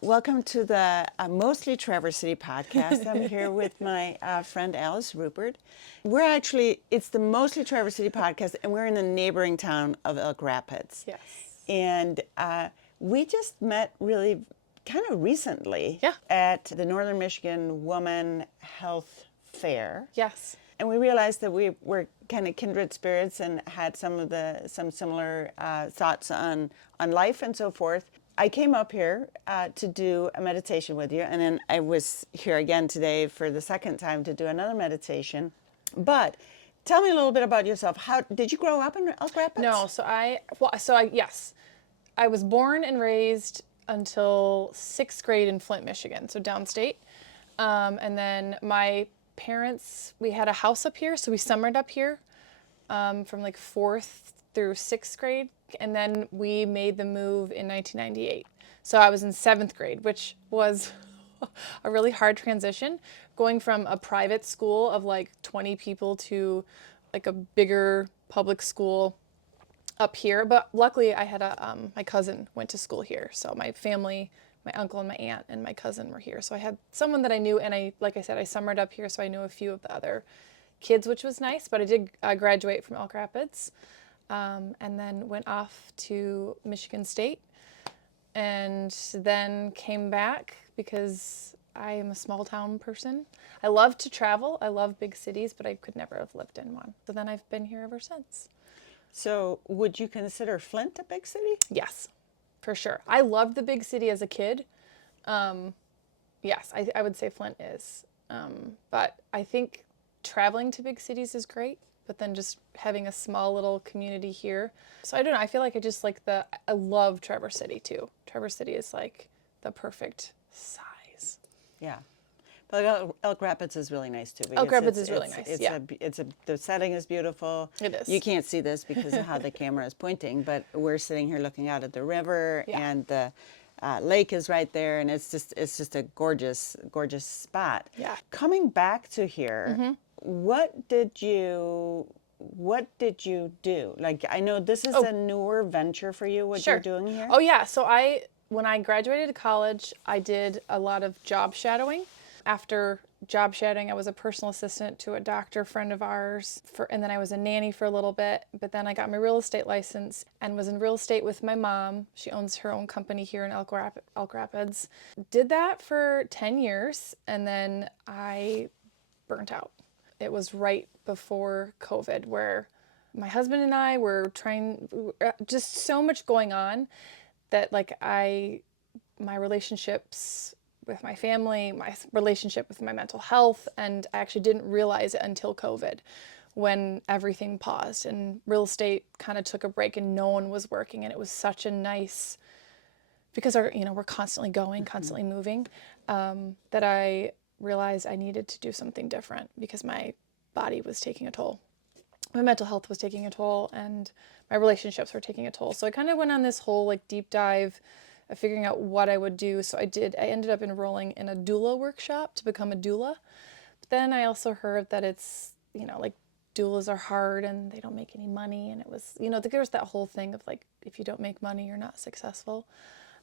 Welcome to the Mostly Traverse City podcast. I'm here with my friend Alice Rubert. It's the Mostly Traverse City podcast, and we're in the neighboring town of Elk Rapids. Yes. And we just met really kind of recently at the Northern Michigan Woman Health Fair. Yes. And we realized that we were kind of kindred spirits and had some similar thoughts on life and so forth. I came up here to do a meditation with you, and then I was here again today for the second time to do another meditation. But tell me a little bit about yourself. How did you grow up in Elk Rapids? No, yes. I was born and raised until 6th grade in Flint, Michigan, so downstate. And then my parents, we had a house up here, so we summered up here from like 4th through 6th grade. And then we made the move in 1998. So I was in 7th grade, which was a really hard transition, going from a private school of like 20 people to like a bigger public school up here. But luckily I had my cousin went to school here. So my family, my uncle and my aunt and my cousin were here. So I had someone that I knew, and like I said, I summered up here, so I knew a few of the other kids, which was nice. But I did graduate from Elk Rapids. And then went off to Michigan State, and then came back because I am a small town person. I love to travel. I love big cities, but I could never have lived in one. So then I've been here ever since. So would you consider Flint a big city? Yes, for sure. I loved the big city as a kid. Yes, I would say Flint is. But I think traveling to big cities is great. But then just having a small little community here. So I don't know, I feel like I love Traverse City too. Traverse City is like the perfect size. Yeah. But Elk Rapids is really nice too. Elk Rapids is really nice, yeah. The setting is beautiful. It is. You can't see this because of how the camera is pointing, but we're sitting here looking out at the river, and the lake is right there, and it's just a gorgeous, gorgeous spot. Yeah. Coming back to here, What did you do? Like, I know this is a newer venture for you, what you're doing here. Oh yeah, so when I graduated college, I did a lot of job shadowing. After job shadowing, I was a personal assistant to a doctor friend of ours, and then I was a nanny for a little bit, but then I got my real estate license and was in real estate with my mom. She owns her own company here in Elk Rapids. Did that for 10 years, and then I burnt out. It was right before COVID, where my husband and I were just so much going on that my relationships with my family, my relationship with my mental health, and I actually didn't realize it until COVID, when everything paused and real estate kind of took a break and no one was working. And it was such a nice, because we're constantly going, constantly moving, that I realized I needed to do something different because my body was taking a toll. My mental health was taking a toll, and my relationships were taking a toll. So I kind of went on this whole deep dive of figuring out what I would do. So I ended up enrolling in a doula workshop to become a doula. But then I also heard that it's, doulas are hard and they don't make any money. And it was, there was that whole thing of if you don't make money, you're not successful.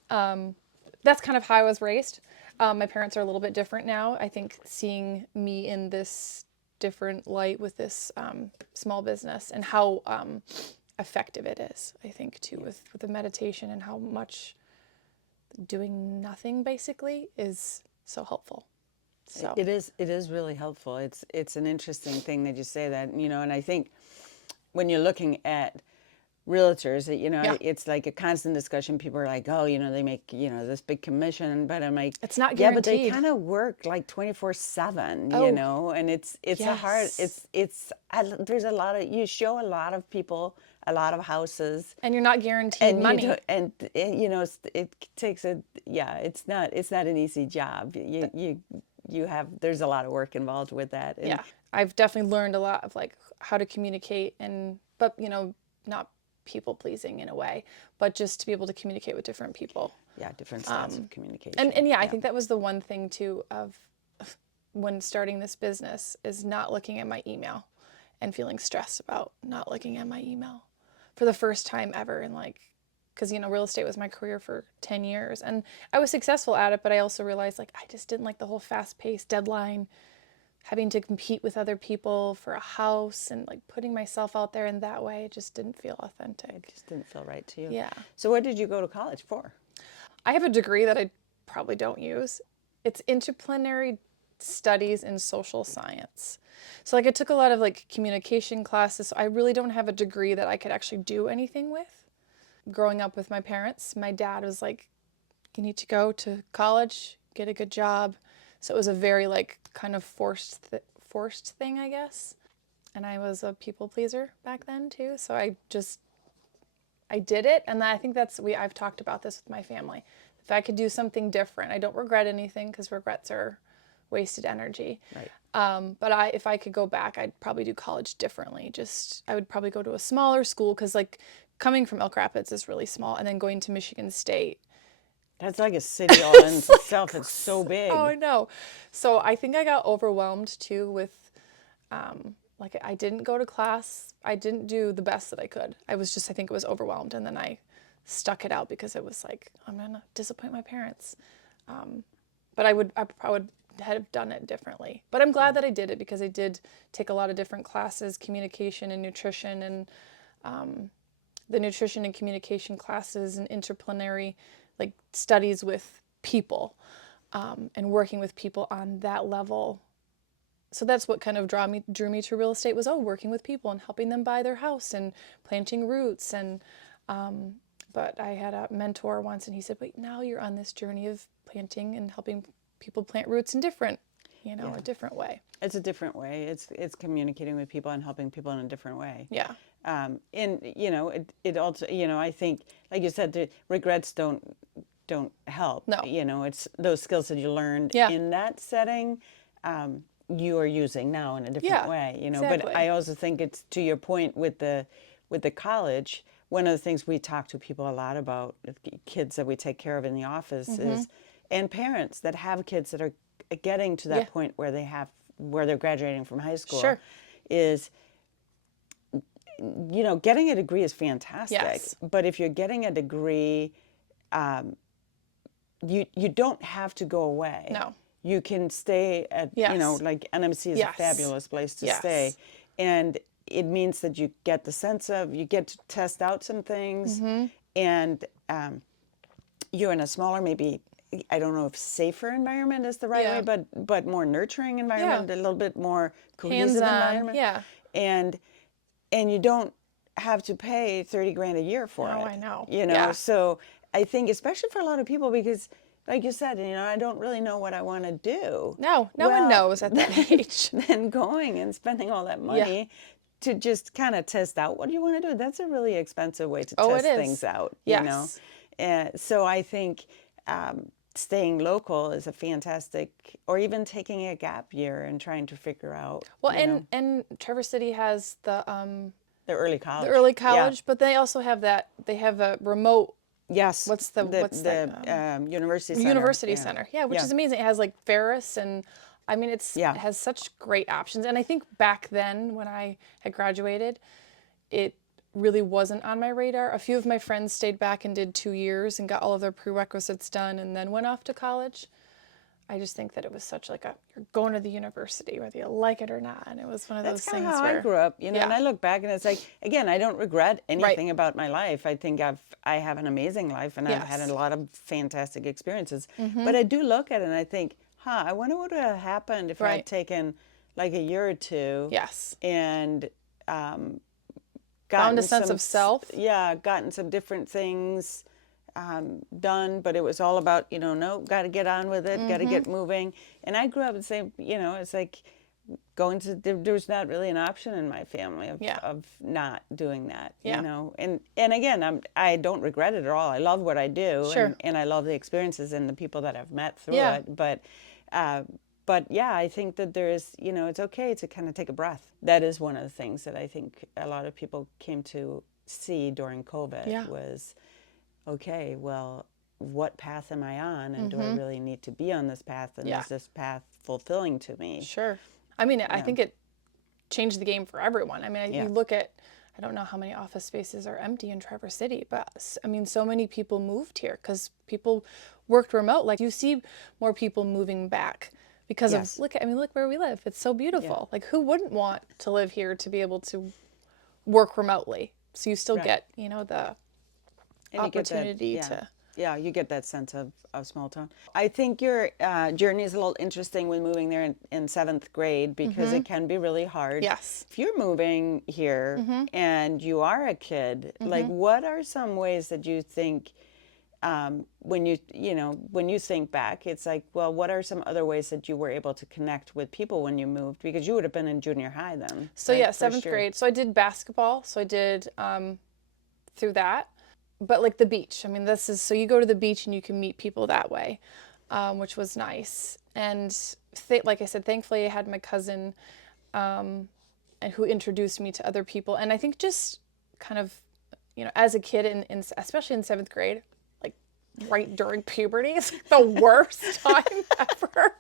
That's kind of how I was raised. My parents are a little bit different now. I think seeing me in this different light with this small business and how effective it is, I think, too, with the meditation, and how much doing nothing basically is so helpful. So it is really helpful. It's an interesting thing that you say that, and I think when you're looking at realtors, it's like a constant discussion. People are like, oh, they make, this big commission, but I'm like, it's not guaranteed. Yeah, but they kind of work 24/7, and it's yes. A hard, there's a lot of, you show a lot of people, a lot of houses. And you're not guaranteed money. It takes it's not an easy job. There's a lot of work involved with that. And I've definitely learned a lot of how to communicate, but not people pleasing in a way, but just to be able to communicate with different people. Yeah, different styles of communication. And yeah, I think that was the one thing too of when starting this business is not looking at my email and feeling stressed about not looking at my email for the first time ever. And like, because, you know, real estate was my career for 10 years and I was successful at it, but I also realized like, I just didn't like the whole fast paced deadline, having to compete with other people for a house and like putting myself out there in that way. It just didn't feel authentic. It just didn't feel right to you. Yeah. So what did you go to college for? I have a degree that I probably don't use. It's interdisciplinary studies in social science. So like I took a lot of like communication classes. So I really don't have a degree that I could actually do anything with. Growing up with my parents, my dad was like, you need to go to college, get a good job. So it was a very like kind of forced thing, I guess. And I was a people pleaser back then too. So I did it. And I think I've talked about this with my family. If I could do something different, I don't regret anything because regrets are wasted energy. Right. But if I could go back, I'd probably do college differently. I would probably go to a smaller school because like coming from Elk Rapids is really small, and then going to Michigan State. That's like a city all in itself. It's so big. Oh, I know. So I think I got overwhelmed too with, like I didn't go to class. I didn't do the best that I could. I think it was overwhelmed, and then I stuck it out because it was like, I'm gonna disappoint my parents. But I probably would have done it differently. But I'm glad that I did it because I did take a lot of different classes, communication and nutrition, and the nutrition and communication classes and interdisciplinary like studies with people and working with people on that level. So that's what kind of drew me to real estate was working with people and helping them buy their house and planting roots. And but I had a mentor once, and he said, wait, now you're on this journey of planting and helping people plant roots in a different way. It's a different way. It's communicating with people and helping people in a different way. Yeah. And it also, I think, like you said, the regrets don't help. No. It's those skills that you learned in that setting, you are using now in a different way. Exactly. But I also think it's to your point with the college. One of the things we talk to people a lot about, kids that we take care of in the office, is, and parents that have kids that are getting to that point where they're graduating from high school, is, getting a degree is fantastic. Yes. But if you're getting a degree, you don't have to go away. No. You can stay at, like NMC is a fabulous place to stay. And it means that you get to test out some things, and you're in a smaller, maybe, I don't know if safer environment is the right way, but more nurturing environment, a little bit more cohesive environment. Yeah. And you don't have to pay $30,000 a year for it. Oh, I know. So I think, especially for a lot of people, because like you said, I don't really know what I want to do. No one knows at that age. Then going and spending all that money to just kind of test out what you want to do, that's a really expensive way to test things out. Yes. So I think staying local is a fantastic, or even taking a gap year and trying to figure out. Well, and Traverse City has the early college. But they also have they have a remote. Yes. What's the University Center? University Center. Yeah, which is amazing. It has like Ferris, and I mean, it has such great options. And I think back then when I had graduated, it really wasn't on my radar. A few of my friends stayed back and did 2 years and got all of their prerequisites done and then went off to college. I just think that it was such like you're going to the university whether you like it or not, and it was one of those things. That's kind of how I grew up, and I look back and it's like, again, I don't regret anything about my life. I think I have an amazing life, and I've had a lot of fantastic experiences. But I do look at it and I think, I wonder what would have happened if I had taken like a year or two. Yes. And found a sense of self. Yeah, gotten some different things done, but it was all about, no, got to get on with it, got to get moving. And I grew up and say, it's like there's not really an option in my family of not doing that, And again, I don't regret it at all. I love what I do, and I love the experiences and the people that I've met through it. But I think that there is, it's okay to kind of take a breath. That is one of the things that I think a lot of people came to see during COVID was, okay, well, what path am I on? And do I really need to be on this path? And is this path fulfilling to me? Sure. I mean, I think it changed the game for everyone. I mean, you look at, I don't know how many office spaces are empty in Traverse City, but I mean, so many people moved here because people worked remote. Like you see more people moving back because of, look where we live. It's so beautiful. Like who wouldn't want to live here to be able to work remotely? So you still get, you know, the opportunity to. Yeah, you get that sense of small town. I think your journey is a little interesting with moving there in 7th grade because it can be really hard. Yes. If you're moving here and you are a kid, like what are some ways that you think when you think back, it's like, well, what are some other ways that you were able to connect with people when you moved? Because you would have been in junior high then. So right? yeah, 7th grade. So I did basketball. So I did through that. But like the beach, I mean, so you go to the beach and you can meet people that way, which was nice. And like I said, thankfully I had my cousin and who introduced me to other people. And I think just kind of, you know, as a kid, especially in 7th grade, like right during puberty, is the worst time ever.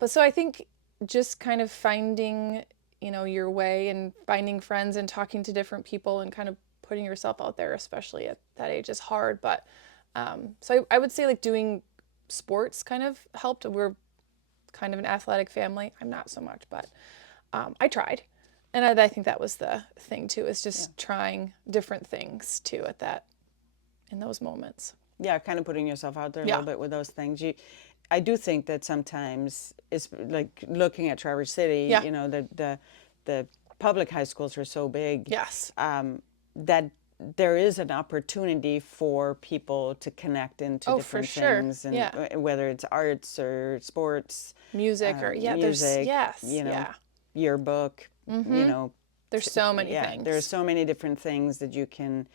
But so I think just kind of finding, you know, your way and finding friends and talking to different people and kind of putting yourself out there, especially at that age, is hard. But so I would say like doing sports kind of helped. We're kind of an athletic family. I'm not so much, but I tried. And I think that was the thing too, is just trying different things too in those moments. Yeah, kind of putting yourself out there a little bit with those things. I do think that sometimes it's like looking at Traverse City, you know, the public high schools are so big. Yes. That there is an opportunity for people to connect into different things, and whether it's arts or sports, music or music, there's you know, yearbook, you know, there's so many things. There are so many different things that you can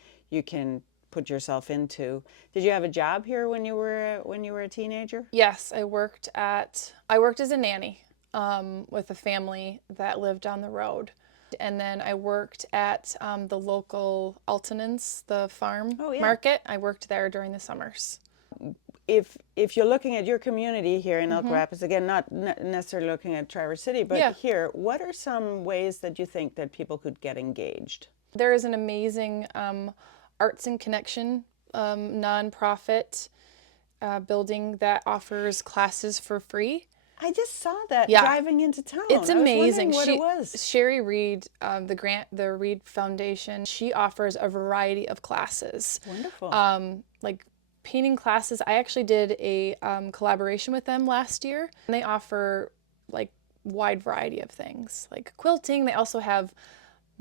put yourself into. Did you have a job here when you were a teenager? Yes, I worked as a nanny with a family that lived down the road. And then I worked at the local Altonans, the farm market. I worked there during the summers. If you're looking at your community here in Elk Rapids, again, not necessarily looking at Traverse City, but here, what are some ways that you think that people could get engaged? There is an amazing Arts and Connection nonprofit building that offers classes for free. I just saw that driving into town. It's amazing. I was wondering what it was. Sherry Reed, the Reed Foundation, she offers a variety of classes. Wonderful. Like painting classes. I actually did a collaboration with them last year. And they offer like wide variety of things, like quilting. They also have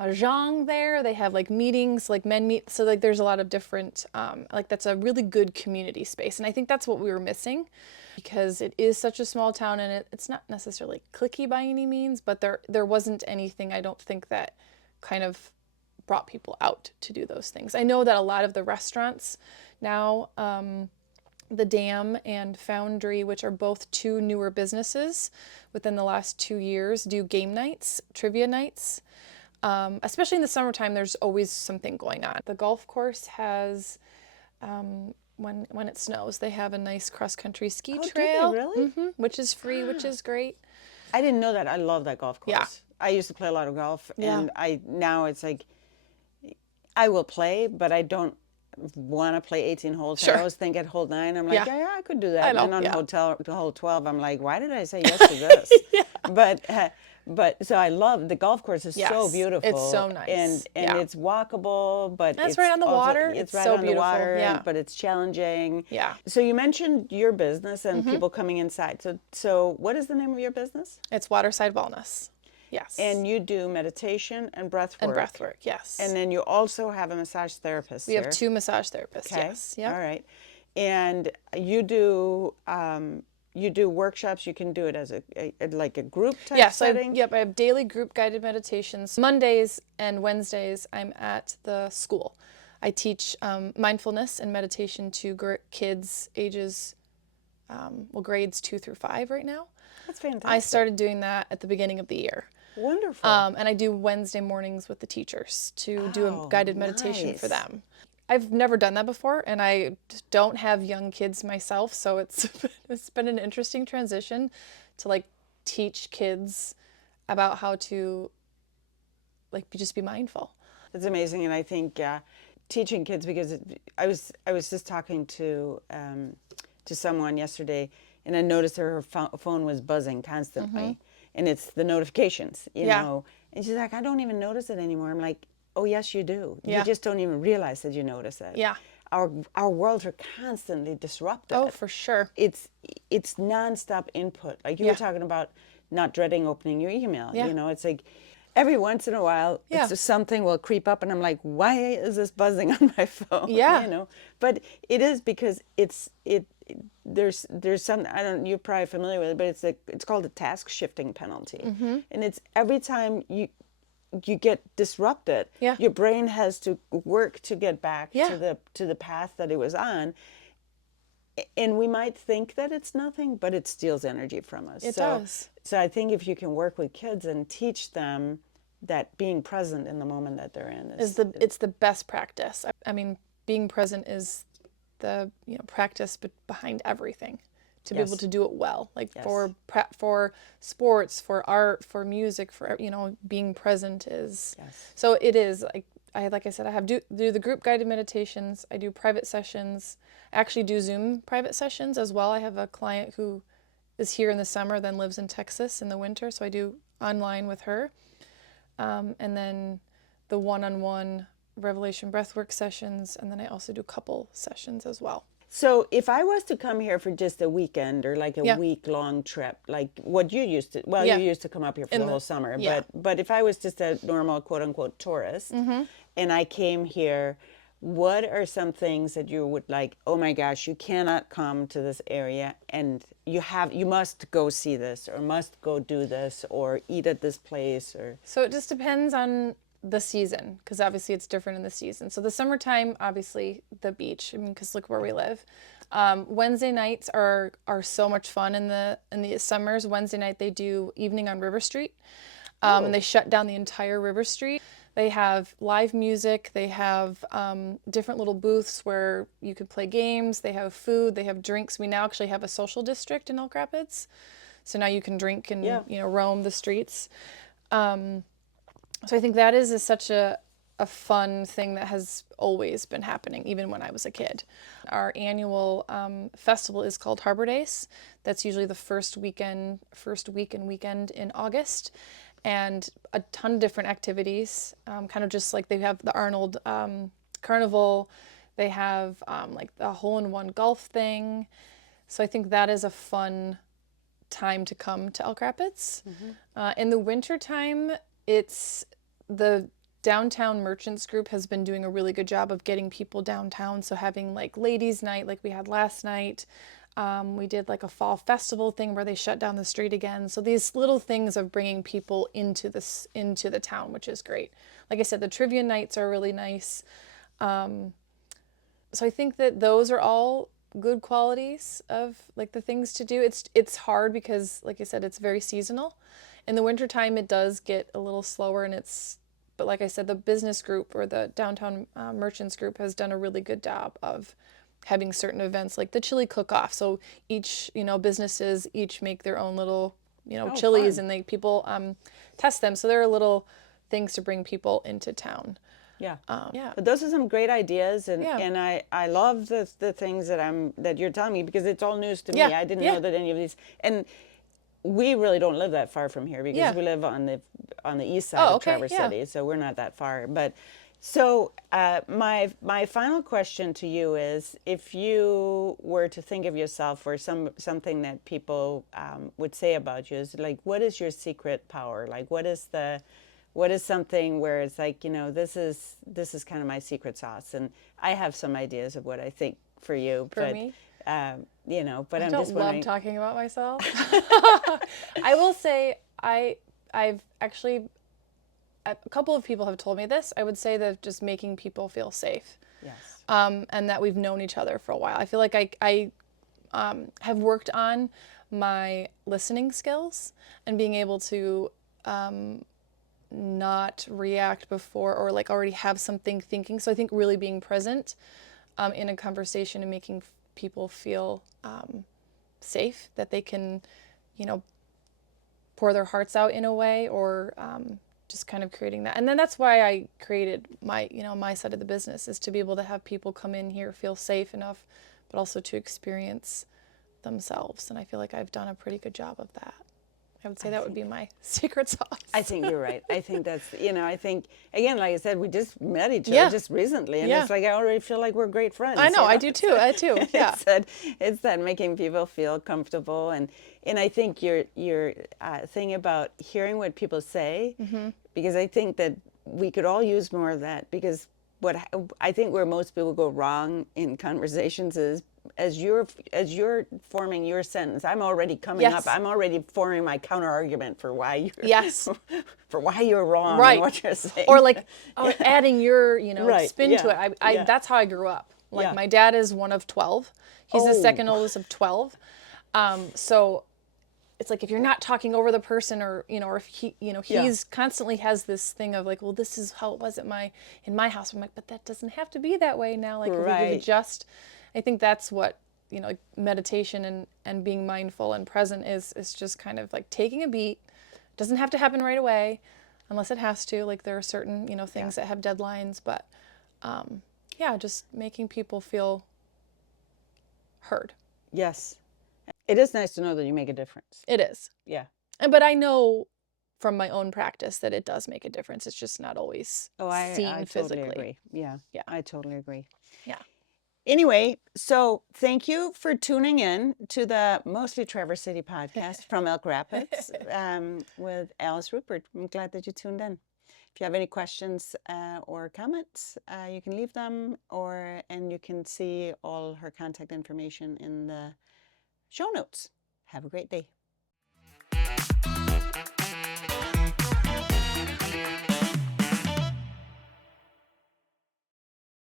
mahjong there. They have like meetings, like men meet. So like there's a lot of different, like that's a really good community space. And I think that's what we were missing, because it is such a small town and it's not necessarily cliquey by any means, but there wasn't anything, I don't think, that kind of brought people out to do those things. I know that a lot of the restaurants now, the Dam and Foundry, which are both two newer businesses within the last 2 years, do game nights, trivia nights. Especially in the summertime, there's always something going on. The golf course has... when it snows, they have a nice cross-country ski trail. Do they really? Mm-hmm, which is free, which is great. I didn't know that. I love that golf course. Yeah. I used to play a lot of golf, and now it's like I will play, but I don't want to play 18 holes. Sure. I always think at hole 9, I'm like, yeah, I could do that. I know, And on hole 12, I'm like, why did I say yes to this? But so I love the golf course is so beautiful. It's so nice. And it's walkable, but that's it's right on the also, water. It's right so on beautiful. the water, Yeah. but it's challenging. Yeah. So you mentioned your business and people coming inside. So what is the name of your business? It's Waterside Wellness. Yes. And you do meditation and breath work. And breath work, yes. And then you also have a massage therapist. We have 2 massage therapists, Okay. yes. Yep. All right. And you do workshops. You can do it as like a group type setting. I have daily group guided meditations. Mondays and Wednesdays, I'm at the school. I teach mindfulness and meditation to kids ages, grades 2 through 5 right now. That's fantastic. I started doing that at the beginning of the year. Wonderful. And I do Wednesday mornings with the teachers to do a guided meditation for nice. them. I've never done that before, and I don't have young kids myself, so it's been an interesting transition to like teach kids about how to like just be mindful. It's amazing, and I think teaching kids, because I was just talking to someone yesterday, and I noticed her phone was buzzing constantly, and it's the notifications, you know. And she's like, I don't even notice it anymore. I'm like, oh yes, you do. You just don't even realize that you notice it. Yeah. Our worlds are constantly disrupted. Oh, for sure. It's nonstop input. Like you were talking about not dreading opening your email. Yeah. You know, it's like every once in a while, it's just something will creep up, and I'm like, why is this buzzing on my phone? Yeah. You know, but it is because there's some, I don't, you're probably familiar with it, but it's called a task shifting penalty, and it's every time you get disrupted, your brain has to work to get back to the path that it was on. And we might think that it's nothing, but it steals energy from us. It does. So I think if you can work with kids and teach them that being present in the moment that they're in it's the best practice. I mean, being present is the practice behind everything. To be able to do it well, like for sports, for art, for music, for being present is. So it is like I said, I do the group guided meditations. I do private sessions. I actually do Zoom private sessions as well. I have a client who is here in the summer, then lives in Texas in the winter, so I do online with her. And then the one-on-one Revelation Breathwork sessions, and then I also do couple sessions as well. So if I was to come here for just a weekend or like a week-long trip, like what you used to, you used to come up here for the whole summer, but if I was just a normal quote-unquote tourist and I came here, what are some things that you would like, oh my gosh, you cannot come to this area and you must go see this or must go do this or eat at this place? Or So it just depends on the season, because obviously it's different in the season. So the summertime, obviously the beach. I mean, because look where we live. Wednesday nights are so much fun in the summers. Wednesday night they do evening on River Street, and they shut down the entire River Street. They have live music. They have different little booths where you could play games. They have food. They have drinks. We now actually have a social district in Elk Rapids, so now you can drink and roam the streets. So I think that is such a fun thing that has always been happening, even when I was a kid. Our annual festival is called Harbor Days. That's usually the first week and weekend in August. And a ton of different activities, kind of just like they have the Arnold Carnival. They have like the hole-in-one golf thing. So I think that is a fun time to come to Elk Rapids. In the wintertime, it's the downtown merchants group has been doing a really good job of getting people downtown. So having like ladies night like we had last night. We did like a fall festival thing where they shut down the street again. So these little things of bringing people into the town, which is great. Like I said, the trivia nights are really nice. So I think that those are all good qualities of like the things to do. It's hard because, like I said, it's very seasonal. In the wintertime, it does get a little slower, but like I said, the business group or the downtown merchants group has done a really good job of having certain events like the chili cook-off. So each, businesses each make their own little, chilies, fun. and people test them. So there are little things to bring people into town. Yeah. But those are some great ideas, and I love the things that you're telling me, because it's all news to me. I didn't know that any of these, and we really don't live that far from here, because we live on the east side of Traverse City, so we're not that far. But so my final question to you is, if you were to think of yourself or something that people would say about you, is like, what is your secret power? Like, what is something where it's like, this is kind of my secret sauce, and I have some ideas of what I think for you. For me? But I'm just wondering. I don't love talking about myself. I will say I've actually, a couple of people have told me this. I would say that just making people feel safe. Yes. And that we've known each other for a while. I feel like I have worked on my listening skills and being able to not react before, or like already have something thinking. So I think really being present in a conversation and making people feel safe, that they can, you know, pour their hearts out in a way, or just kind of creating that. And then that's why I created my, you know, my side of the business, is to be able to have people come in here, feel safe enough, but also to experience themselves. And I feel like I've done a pretty good job of that. I would say that would be my secret sauce. I think you're right. I think that's, you know, I think, again, like I said, we just met each other Yeah. just recently, and Yeah. it's like I already feel like we're great friends. I know, you I do too. I too. Yeah. It's that making people feel comfortable, and I think your thing about hearing what people say, because I think that we could all use more of that, because what I think where most people go wrong in conversations is, as you're forming your sentence, I'm already coming Yes. up. I'm already forming my counter argument for why you're Yes. for why you're wrong Right. in what you're saying. Or like adding your, you know, Right, spin to yeah, it. I yeah. That's how I grew up. Like Yeah. my dad is one of 12. He's the Oh. second oldest of 12. So it's like, if you're not talking over the person, or, you know, or if he, you know, he's constantly has this thing of like, well, this is how it was in my house. I'm like, but that doesn't have to be that way now. Like if we Right. could adjust, I think that's what, you know, like meditation and being mindful and present is just kind of like taking a beat. Doesn't have to happen right away, unless it has to. Like there are certain, you know, things that have deadlines, but yeah, just making people feel heard. Yes. It is nice to know that you make a difference. It is. Yeah. But I know from my own practice that it does make a difference. It's just not always seen I physically. totally agree. Yeah. Yeah. I totally agree. Yeah. Anyway, so thank you for tuning in to the Mostly Traverse City podcast from Elk Rapids with Alice Rubert. I'm glad that you tuned in. If you have any questions or comments, you can leave them, and you can see all her contact information in the show notes. Have a great day.